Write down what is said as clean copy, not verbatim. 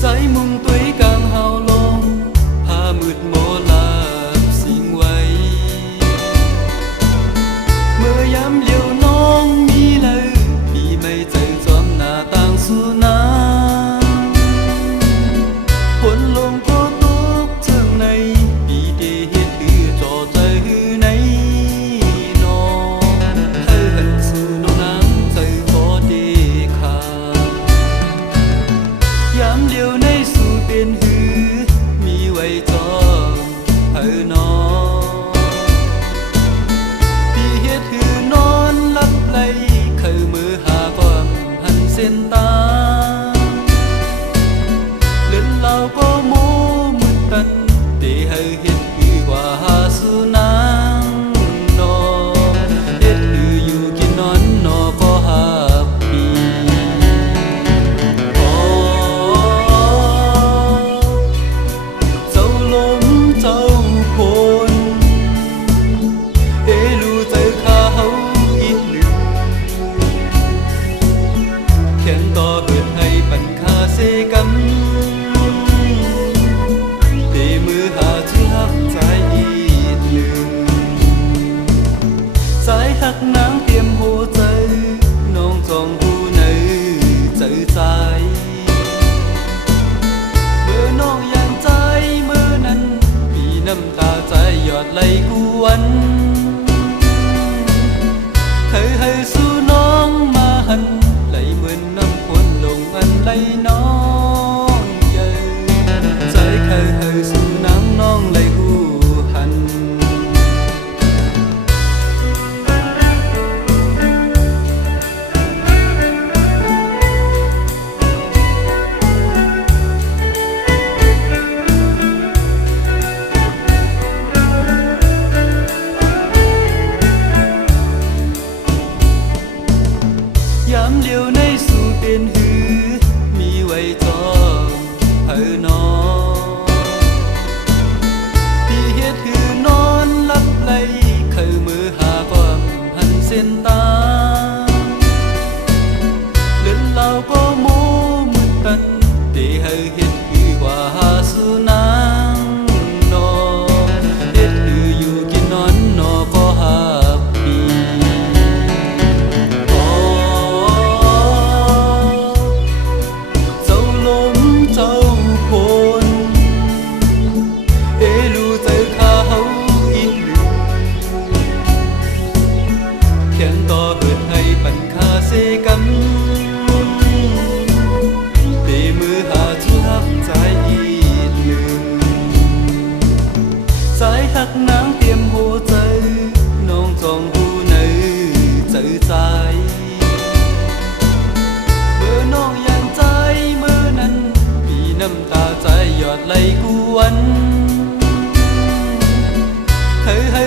ใจมุ่งตุ้ยกลางเฮาลงพามืดโมลาสิ่งไว้เมื่อยามเลี้ยวน้องมีเลยปีไม่ใจจอมหน้าต่างสู่น้ำฝนลงก็ตกเชิงในปีเดเฮ็ดคือจอใจหือในน้องเธอหันสู่น้องน้ำใจพอเดคายามเลี้ยวในสู่เป็นหือมีไว้จอมเธอนอปีเฮ็ดหือนอนลับไหลเคยมือหาความหันเส้นตาเล่นเราก็โมมืดตันเดเฮเฮ็ดคือกว่าหาสู่นางนอเฮ็ดคืออยู่กินนอนนอก็หาปีเจ้าลมเจ้าคนเอรู้ใจเขาอีกหนึ่งแขนต่อเหิดให้ปัญคาเสกันเดมือหาชื่อหักใจอีกหนึ่งสายหักนางเตรียมหัวใจน้องจองหูในใจใจเมื่อน้องยานใจเมื่อนั้นมีน้ำตาใจหยอดไหลกวนเคยให้สู่น้องมาหันไหลเหมือนน้ำฝนลงอันไหลน้องใหญ่ใจเคยให้สู่น้ำน้องไหลหูหันยามเลี้ยวในสู่เป็นหือมีไว้จอมเธอนอที่เฮ็ดคือนอนลับไหลเคยมือหาความหันเส้นตาเล่นเราก็โมมืดตันเดเฮเฮ็ดคือกว่าหาสู่นางนอเฮ็ดคืออยู่กินนอนนอก็หาปีเจ้าลมเจ้าคนเอรู้ใจเขาอีกหนึ่งแขนต่อเหิดให้ปัญคาเสกันเดมือหาชื่อหักใจอีกหนึ่งสายหักนางเตรียมหัวใจน้องจองหูในใจใจเมื่อน้องยานใจเมื่อนั้นมีน้ำตาใจหยอดไหลกวนเคยให้